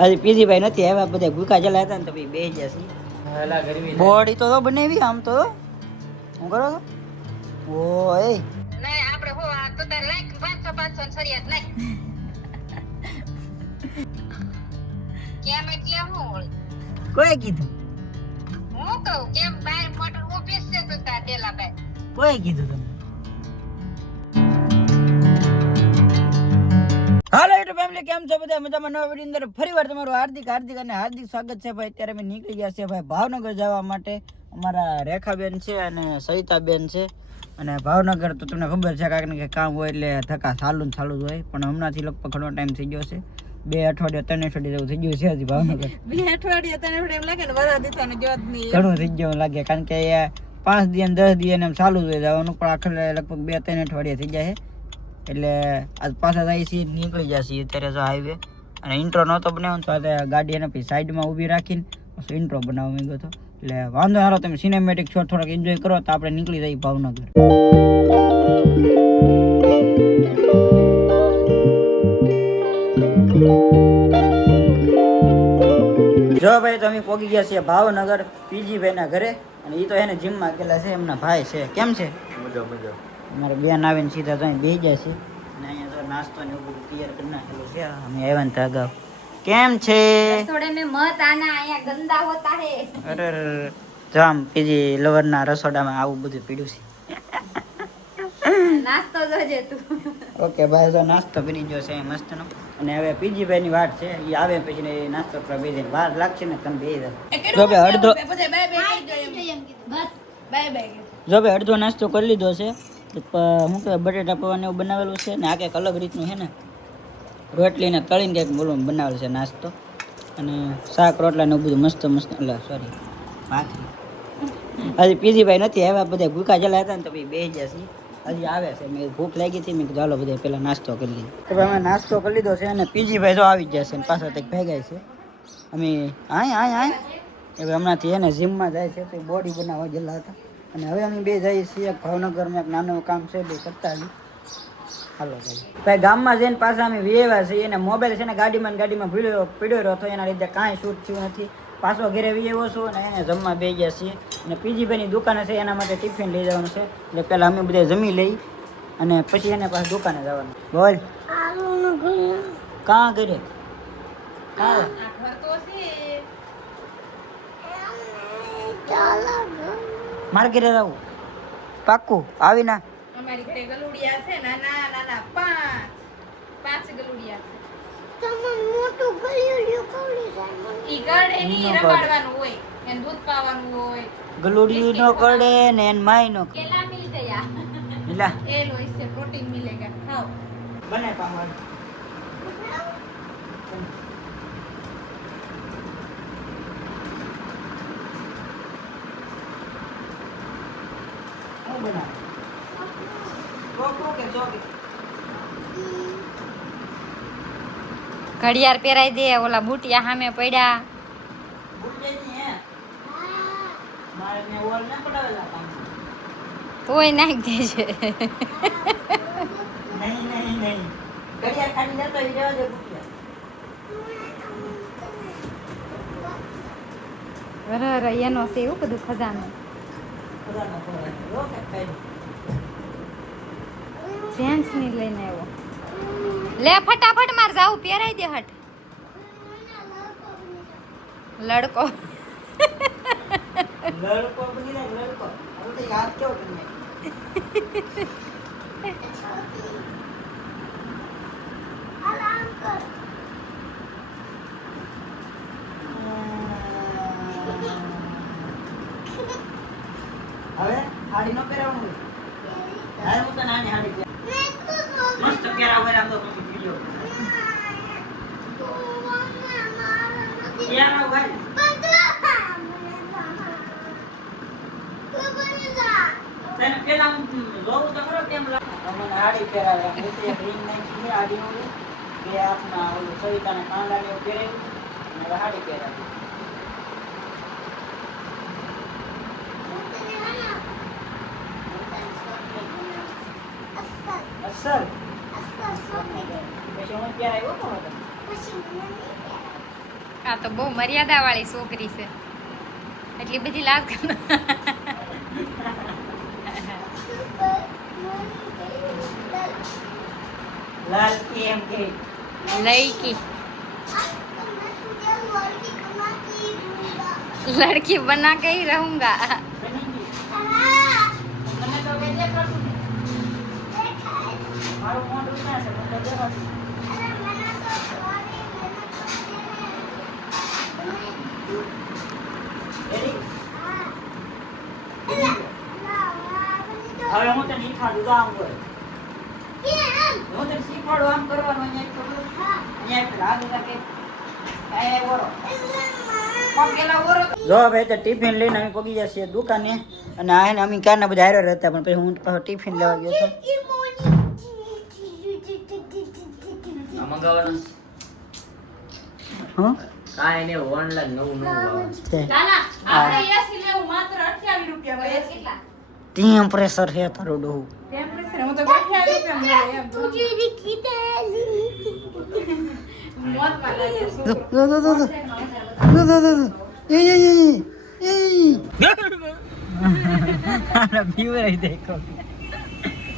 હજી પીજીભાઈ નથી આવ્યા, બધા ભૂકા ચલા હતા ને તો બે જશે. બોડી તો બનાવી આમ તો હું કરો ઓય નહીં આપણે હો આ તો તાર લાઈક 500 સરિયાત લાઈક કેમ એટલે હું કોઈ કીધું હું કહું કેમ બાર મોટર ઓફિસ છે તો તાર પેલા બાર કોઈ કીધું તમે. હાલો યુટ્યુબ ફેમિલી, કેમ છો બધા? મજામાં? નવા વિડીયો અંદર ફરીવાર તમારું હાર્દિક અને હાર્દિક સ્વાગત છે ભાઈ. અત્યારે અમે નીકળી ગયા છે ભાઈ ભાવનગર જવા માટે. અમારા રેખાબેન છે અને સવિતાબેન છે. અને ભાવનગર તો તમને ખબર છે કાંઈક ને કંઈક કામ હોય એટલે ધક્કા ચાલુ જ હોય, પણ હમણાંથી લગભગ ઘણો ટાઈમ થઈ ગયો છે. 2 અઠવાડિયા 3 અઠવાડિયા જેવું થઈ ગયું છે હજી ભાવનગર. 2 અઠવાડિયા 3 અઠવાડિયા એમ લાગે ને વરા દીધાને જોત નહીં ઘણું થઈ ગયું લાગે, કારણ કે 5 દિવસ 10 દિવસ એમ ચાલુ જ હોય જવાનું, પણ આખરે લગભગ 2-3 અઠવાડિયા થઈ જાય છે. એટલે આજ પાછા જાય છે, નીકળી જશે અત્યારે જો હાઈવે. અને ઇન્ટ્રો નહોતો બનાવ્યો તો આજે ગાડી એને પછી સાઈડમાં ઊભી રાખીને પછી ઇન્ટ્રો બનાવવા માંગ્યો હતો. એટલે વાંધો હારો, તમે સિનેમેટિક શોટ થોડાક એન્જોય કરો તો આપણે નીકળી જઈએ ભાવનગર. જો ભાઈ તો અમે પહોંચી ગયા છીએ ભાવનગર પીજીભાઈના ઘરે. અને એ તો એને જીમમાં ગયેલા છે, એમના ભાઈ છે. કેમ છે? મજા. અમારે બેન આવીને સીધા તો અહીં બેસી જાય છે. અને અહીંયા તો નાસ્તો ને એવું બધું તૈયાર કરી નાખેલું છે. અમે આવ્યા ને અગાઉ. કેમ છે? રસોડે में मत आना, અહીંયા ગંદા હોતા હે. અરે જામ પીજી લવરના રસોડામાં આવું બધું પીડ્યું છે. નાસ્તો જોજે તું. ઓકે ભાઈ, તો નાસ્તો કરી ગયો છે મસ્તનો. અને હવે પીજીભાઈ ની વાટ છે, એ આવે પછી નાસ્તો કરવા બેસી વાર લાગશે ને તમે બે જો ભાઈ અડધો જો ભાઈ અડધો નાસ્તો કરી લીધો છે. શું કહેવાય, બટેટા પૌવા ને એવું બનાવેલું છે ને આ કંઈક અલગ રીતનું છે ને રોટલી ને તળીને કંઈક બોલવું બનાવેલું છે નાસ્તો. અને શાક રોટલા ને એવું બધું મસ્ત એટલે સોરી હજી પીજીભાઈ નથી આવ્યા, બધા ભૂકા ચલા હતા ને તો બે જશે. હજી આવે છે, મેં ભૂખ લાગી હતી, મેં કીધું ચાલો બધા પેલા નાસ્તો કરી લઈએ. તો ભાઈ અમે નાસ્તો કરી લીધો છે અને પીજીભાઈ તો આવી જ જશે ને પાછા કંઈક ભેગાય છે. અમે આય હવે હમણાંથી એને જીમમાં જાય છે તો બોડી બનાવવા ગયેલા હતા. અને હવે અમે બે જઈએ છીએ ભાવનગરમાં, એક નાનું કામ છે બે કરતા આવી. હાલો ભાઈ ગામમાં જઈને પાછા અમે વિયેવા છીએ. એને મોબાઈલ છે ને ગાડીમાં પીડ્યો રહ્યો હતો, એના લીધે કાંઈ શૂટ થયું નથી. પાછો ઘરે વિયેવો છું અને એને જમવા બે ગયા છીએ. અને પીજીભાઈની દુકાને છે, એના માટે ટિફિન લઈ જવાનું છે. એટલે પહેલાં અમે બધા જમી લઈ અને પછી એને પાછું દુકાને જવાનું. બોલ કાં ઘરે મારે ઘરે જવું પાક્કું આવી ના. અમારી ઘરે ગલુડિયા છે, નાના 5 ગલુડિયા છે. મોટું ગલુડિયું કોળી જાય ઈ ગળે ની રમાડવાનું હોય, એને દૂધ પાવાનું હોય. ગલુડિયું નો કડે ને એન માય નો કેલા મિલ ગયા મિલા એ લો इससे प्रोटीन मिलेगा, खाओ બને પામડ. ઘડિયાળ પહેરાઈ દે, ઓલા બુટિયા સામે પડ્યા. તોય નાખી દેજે. નહીં ઘડિયાળ ખાલી લેતો ઈ રહેવા દે બુટિયા. અરે એનો છે એવું બધું ખજાનો. જેન્ટ્સ ની લઈને આવ્યો. લે ફટાફટ માર જાવ, પહેરાઈ દે હટ. લડકો બની જાય લડકો. હવે તો યાદ કેવો તમને હવે હાડી નો પહેરાવવાનું. હા હું તો નાની હાડી મસ્ત પહેરાવે આમ તો વિડિયો યાર ભાઈ તને પેલા જોવું તો ખરો કેમ લાગે. અમને હાડી પહેરાવે એક રીંગ નાખી હાડી ઓલી બે આપના ઓલું સવિતાના કાંડા ને પહેરાવ્યું અને હાડી પહેરાવી. અસર પછી હું પહેરાવ્યો તો આ તો બહુ મર્યાદા વાળી છોકરી છે એટલી બધી લાજ લાલકી એમ કે લड़की लड़की बना के ही रहूंगा મને તો કે જે કરતું મારું મોઢું ના છે મને દેખાતું હવે હું તને શીખવાડું તો આમ કર હું તને શીખવાડું આમ કરવાનું અહીંયા કરું અહીંયા લાગુ રાખે એ ઓરો જો ભાઈ તો ટિફિન લઈને અમે પગી ગયા છીએ દુકાને અને આ ને અમે ક્યારના બધા હારે રહેતા પણ પછી હું પાછો ટિફિન લેવા ગયો હતો મંગાવવાનું હું કાંઈ ને ઓનલાઈન નવું છે લાલા આપણે એસી લેવું માત્ર 28 રૂપિયા માં કેટલા ટેમ્પરેચર છે તારું ડોહું ટેમ્પરેચર હું તો 28 રૂપિયા માં એમ મોત માં લાગે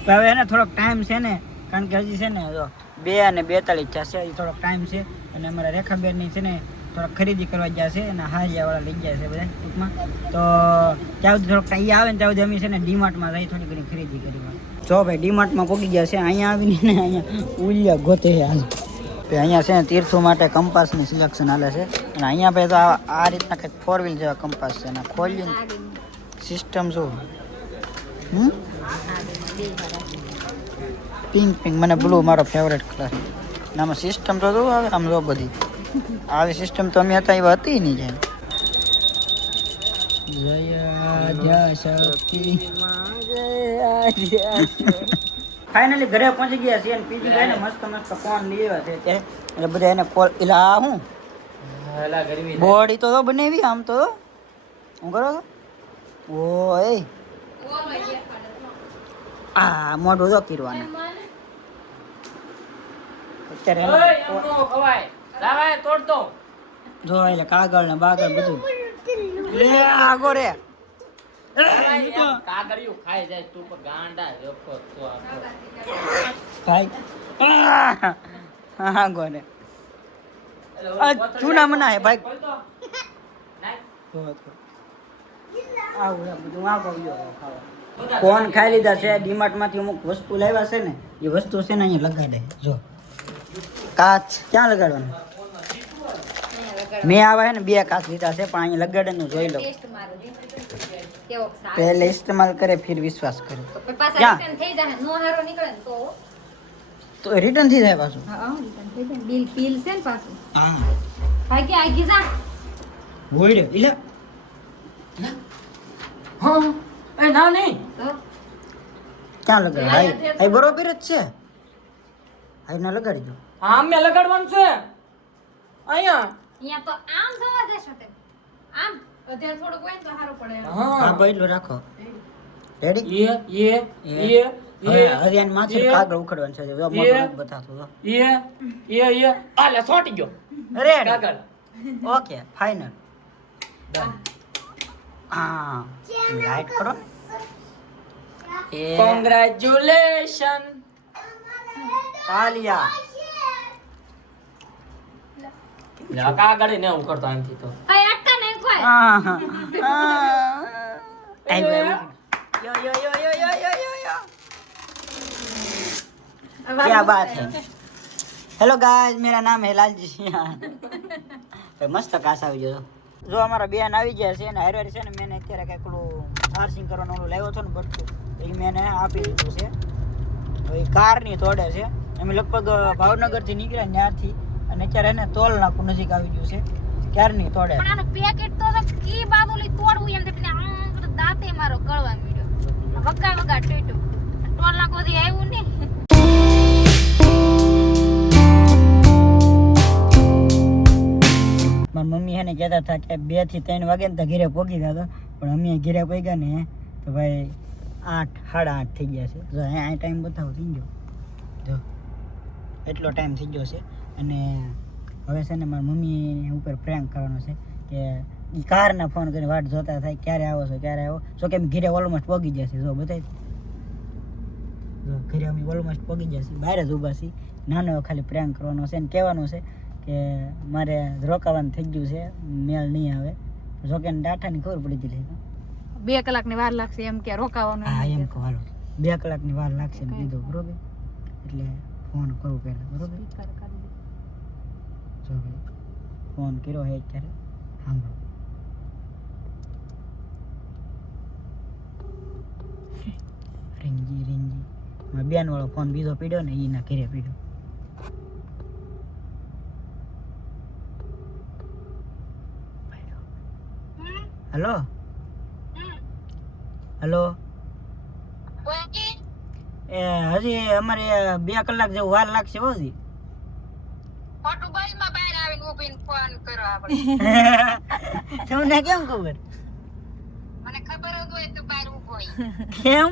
હવે એને થોડોક ટાઈમ છે ને કારણ કે હજી છે ને જો 2 અને 42 થશે હજી થોડોક ટાઈમ છે અને અમારા રેખાબેનની છે ને થોડોક ખરીદી કરવા ગયા છે અને હારિયાવાળા લઈ ગયા છે બધા ટૂંકમાં તો ત્યાં સુધી થોડોક ટાઈમ આવે ને ત્યાં સુધી અમે છે ને ડીમાર્ટમાં જઈ થોડી ઘણી ખરીદી કરી જો ભાઈ ડીમાર્ટમાં પહોંચી ગયા છે અહીંયા આવીને ને અહીંયા ઉલિયા ગોતે છે અહીંયા છે ને તીર્થો માટે કંપાસની સિલેક્શન હાલે છે અને અહીંયા ભાઈ તો આ રીતના કંઈક 4 વ્હીલ જેવા કંપાસ છે અને ખોલીને સિસ્ટમ જો પિંક મને બ્લુ મારો ફેવરેટ કલર આમાં સિસ્ટમ તો જો આવે આમ જો બધી આવી સિસ્ટમ તો અમે હતા એવા હતી નહીં જાય ફાઇનલી ઘરે પહોંચી ગયા છીએ અને પીજી ભાઈને મસ્ત મસ્ત ફોન લઈ આવ્યા છે તે એટલે બધા એને કોલ એટલે આ હું એલા ગરમી બોડી તો બનાવી આમ તો હું કરો છો ઓય આ મોઢું તો કીરવાનું અત્યારે ઓય એમનો ખવાય લાવાય તોડ દો જો એટલે કાગળ ને બાગળ બધું લે આગો રે કાગળિયું ખાઈ જાય તું પર ગાંડા રખો તો ભાઈ આગો રે આ ચૂના મના હે ભાઈ આવું બધું આગો ગયો ખાવા કોણ ખાઈ લીધા છે ડીમાર્ટ માંથી અમુક વસ્તુ લાવ્યા છે ને એ વસ્તુ છે ને અહીંયા લગાડે જો કાચ ક્યાં લગાડવાનું મેં આવા હે ને 2 કાચ લીધા છે પણ અહીંયા લગાડેનું જોઈ લો ટેસ્ટ મારો જો કેવો સારો પહેલે ઇસ્તેમાલ કરે ફિર વિશ્વાસ કરે તો પાછા ક્યાં? રિટર્ન થઈ જાય નો હારો નીકળે ને તો રિટર્ન થઈ જાય પાછું હા રિટર્ન થઈ જાય બિલ પીલ છે ને પાછું હા ભાઈ કે આઈ ગીજા બોઈડે ઇલે હા એ ના નહીં તો ક્યાં લગાડ હાઈ હાઈ બરોબર જ છે હાઈ ના લગાડી દો હા મે લગાડવાનું છે અહીંયા અહીંયા તો આમ સવા દેશો તે આમ અત્યારે થોડું કોઈ તો સારું પડે હા હા બોઈડલો રાખો રેડી એ હરિયાણ માથે કાગળ ઉખડવાનું છે જો મોટો બતાતો જો આલે સોટી ગયો રેડી કાગળ ઓકે ફાઇનલ હા લાઈટ કરો એ કોંગ્રેચ્યુલેશન તાલિયા લા કાગળ ને હું કરતો આમથી તો આય અટકા નહીં કોઈ હા હા આઈ ગયો यो यो यो यो यो यो यो यो क्या बात है हेलो गाइस मेरा नाम है लालजी सिंह तो मस्त कास આવી ગયો જો અમારા બેન આવી ગયા છે અને હારે છે ને મેને અત્યારે કઈક ઓલું ચાર્જિંગ કરવાનું ઓલું લાવ્યો હતો ને બટકું તો એ મેને આપી દીધું છે હવે કાર ની તોડે છે અમે લગભગ ભાવનગર થી નીકળ્યા ત્યાંથી અને અત્યારે એને તોલ નાકું નજીક આવી ગયું છે ક્યારની તોડે પણ આનું પેકેટ તો કી બાદુલી તોડવું એમ તે દાંતે મારો ગળવા મીડ્યો વગા વગા ટૂટ્યું ટોલ ના કોઈ આવ્યું નહીં મારી મમ્મી હે ને કહેતા હતા કે 2 થી 3 વાગે ને તો ઘરે પહોંચી ગયા પણ અમે ઘરે પહોંચ્યા ને તો ભાઈ 8 8:30 થઈ ગયા છે જો આ ટાઈમ બતાવો થઈ ગયો જો એટલો ટાઈમ થઈ ગયો છે અને હવે છે ને મારી મમ્મી ઉપર પ્રેન્ક કરવાનો છે કે એ કારના ફોન કરીને વાટ જોતા થાય ક્યારે આવો છો ક્યારે આવો જો કે ઘરે ઓલમોસ્ટ પગી જશે જો બતાવી જો ઘરે અમે ઓલમોસ્ટ પગી જશે બહાર જ ઊભા છીએ નાનો એવો ખાલી પ્રેન્ક કરવાનો છે ને કહેવાનું છે કે મારે રોકાવાનું થઈ ગયું છે મેળ નહીં આવે જો કે ડાટાની ખબર પડી ગઈ 2 કલાકની વાર લાગશે એમ કે રોકાવાનું હા એમ કહો હાલો 2 કલાકની વાર લાગશે ને કીધું બરોબર એટલે ફોન કરવું પહેલાં બરોબર જો ભાઈ ફોન કર્યો હે અત્યારે સાંભળો રીંગી મારા બેન વાળો ફોન બીજો પીડ્યો ને એના ઘરે પીડ્યો હલો હલો એ હજી અમારે 2 કલાક જેવું વાર લાગશે હજી તમને કેમ ખબર મને ખબર જ હોય તું બહાર ઊભો હોય. કેમ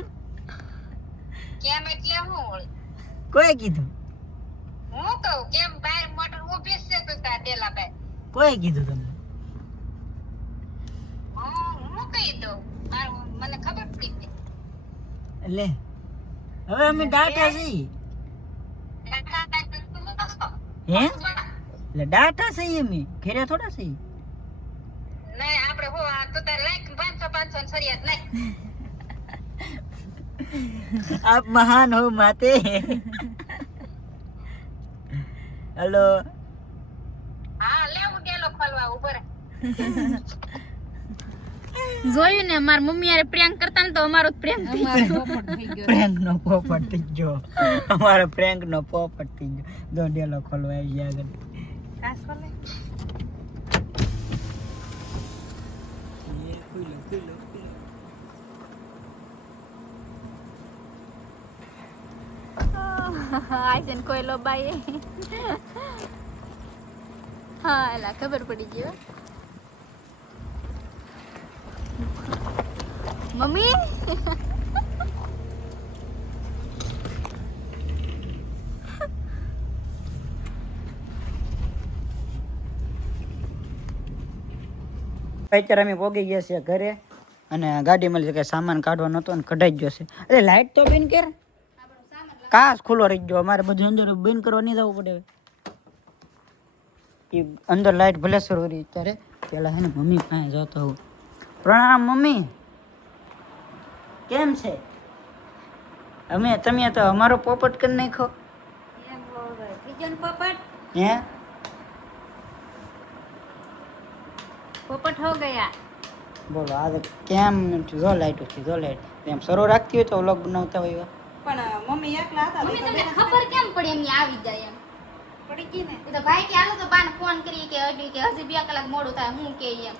કેમ એટલે હું કોઈ કીધું હું કહું કેમ બહાર મોટર ઊભી જ છે તું તાર ડેલા બાર. કોઈ કીધું તમને હું કહી દઉં મને ખબર પડી ગઈ. એટલે હવે અમે ડાટા છીએ હે એટલે ડાટા છીએ અમે ઘરે થોડા છીએ નહીં આપણે હો આ તું તાર લાઈક 500 સરિયાત નહીં. આપ મહાન હો માતે હેલો હા લેવું ડેલો ખોલવા ઉભો રહે. જોયું ને માર મમ્મી યારે પ્રેન્ક કરતા ને તો અમારો પ્રેન્ક થઈ ગયો પ્રેન્ક નો પોપટ થઈ ગયો અમારો પ્રેન્ક નો પોપટ થઈ ગયો દો ડેલો ખોલવા આવી ગયા આગળ કાસ ખોલે આજે કોઈ લોબાઈ હા એલા ખબર પડી ગઈ મમ્મી અત્યારે અમે પોગી ગયા છીએ ઘરે અને ગાડીમાં જે કઈ સામાન કાઢવાનો હતો ને કઢાઈ ગયો છે અરે લાઈટ તો બંધ કર કાચ ખુલ્લો રહી ગયો અમારે બધું અંદર બંધ કરવા નહીં જવું પડે એ અંદર લાઈટ ભલે શરૂ રહી ત્યારે પેલા હે ને મમ્મી પાસે જતો હું પ્રણામ મમ્મી કેમ છે તમે તો અમારો પોપટ કરી નાખો હે પોપટ હો ગયા બોલો આ કેમ જો લાઈટ ઉઠી જો લાઈટ એમ શરૂ રાખતી હોય તો વ્લોગ બનાવતા હોય પણ મમ્મી એકલા હતા મમ્મી તમને ખબર કેમ પડી એમ આવી જાય એમ પડી ગઈ ને તો ભાઈ કે હાલો તો બાને ફોન કરી કે હજી 2 કલાક મોડું થાય હું કે એમ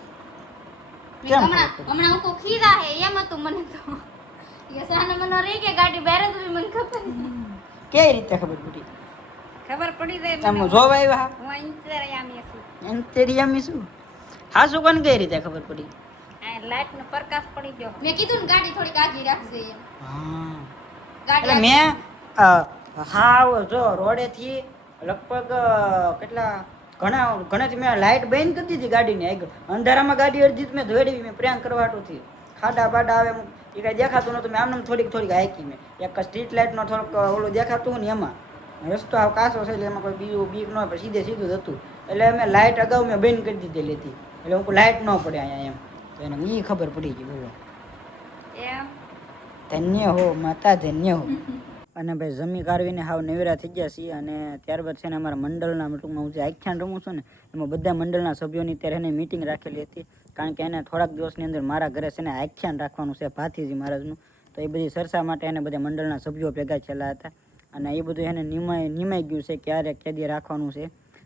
હમણાં હું કો ખીરા હે એમ હતું મને તો કે સાને મને રહી કે ગાડી બેરે તો મને ખબર કેવી રીતે ખબર પડી જાય આમ જોવા આવ્યા હું ઇન્તેરિયામી છું એન્ટેરિયામી શું હા શું કોણ કઈ રીતે ખબર પડી આ લાઈટ નો પ્રકાશ પડી ગયો મેં કીધું ને ગાડી થોડીક આગી રાખજે એમ હા ગાડી એટલે મેં હા જો રોડેથી લગભગ કેટલા ઘણા મેં લાઈટ બંધ કરી દીધી ગાડીની આગળ અંધારામાં ગાડી અડધી મેં ધોડી મેં પ્રેંક કરવાટું થી ખાડા બાડા આવે એ કાંઈ દેખાતું નહોતું મેં આમને થોડીક હાકી મેં એક સ્ટ્રીટ લાઇટનો થોડોક ઓલું દેખાતું ને એમાં રસ્તો આવ કાચો છે એટલે એમાં કોઈ બીજું બીક ન હોય સીધું જ હતું એટલે મેં લાઇટ અગાઉ મેં બંધ કરી દીધેલી હતી એટલે હું લાઇટ ન પડે અહીંયા એમ તો એને એ ખબર પડી ગઈ બોલો એમ ધન્ય હો માતા ધન્ય હો અને ભાઈ જમી કાઢવીને હાવ નવેરા થઈ ગયા છીએ અને ત્યારબાદ છે ને અમારા મંડળના ટૂંકમાં હું જે આખ્યાન રમું છું ને એમાં બધા મંડળના સભ્યોની ત્યારે એને મિટિંગ રાખેલી હતી કારણ કે એને થોડાક દિવસની અંદર મારા ઘરે છે ને આખ્યાન રાખવાનું છે ભાથીજી મહારાજનું તો એ બધી ચર્ચા માટે એને બધા મંડળના સભ્યો ભેગા થયેલા હતા અને એ બધું એને નિમાઈ ગયું છે ક્યારે કેદી રાખવાનું છે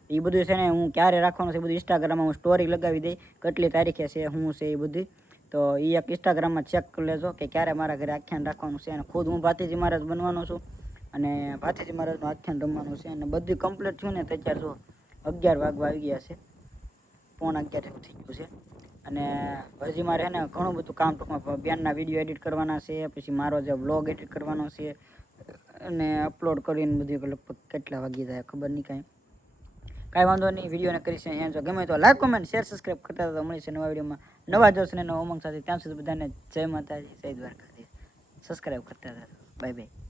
એ બધું છે ને હું ક્યારે રાખવાનું છે એ બધું ઇન્સ્ટાગ્રામમાં હું સ્ટોરી લગાવી દઈ કેટલી તારીખે છે શું છે એ બધી તો એ એક ઇન્સ્ટાગ્રામમાં ચેક કરી લેજો કે ક્યારે મારા ઘરે આખ્યાન રાખવાનું છે અને ખુદ હું ભાતીજી મહારાજ બનવાનો છું અને ભાતીજી મહારાજનું આખ્યાન રમવાનું છે અને બધું કમ્પ્લીટ થયું ને તો અત્યારે જો 11 વાગવા આવી ગયા છે 11:15 થઈ ગયું છે અને હજી મારે ને ઘણું બધું કામ ટૂંકમાં બેનના વિડીયો એડિટ કરવાના છે પછી મારો જે વ્લોગ એડિટ કરવાનો છે અને અપલોડ કરીને બધું લગભગ કેટલા વાગી જાય ખબર નહીં કાંઈ કાંઈ વાંધો નહીં, વિડીયોને કરીશ અહીંયા જો ગમે તો લાઈક કોમેન્ટ શેર સબસ્ક્રાઈબ કરતા તો મળીશું નવા વિડીયોમાં નવા જોશને નવા ઉમંગ સાથે. ત્યાં સુધી બધાને જય માતાજી, જય દ્વારકાધીશ. સબસ્ક્રાઈબ કરતા હતા. Bye bye.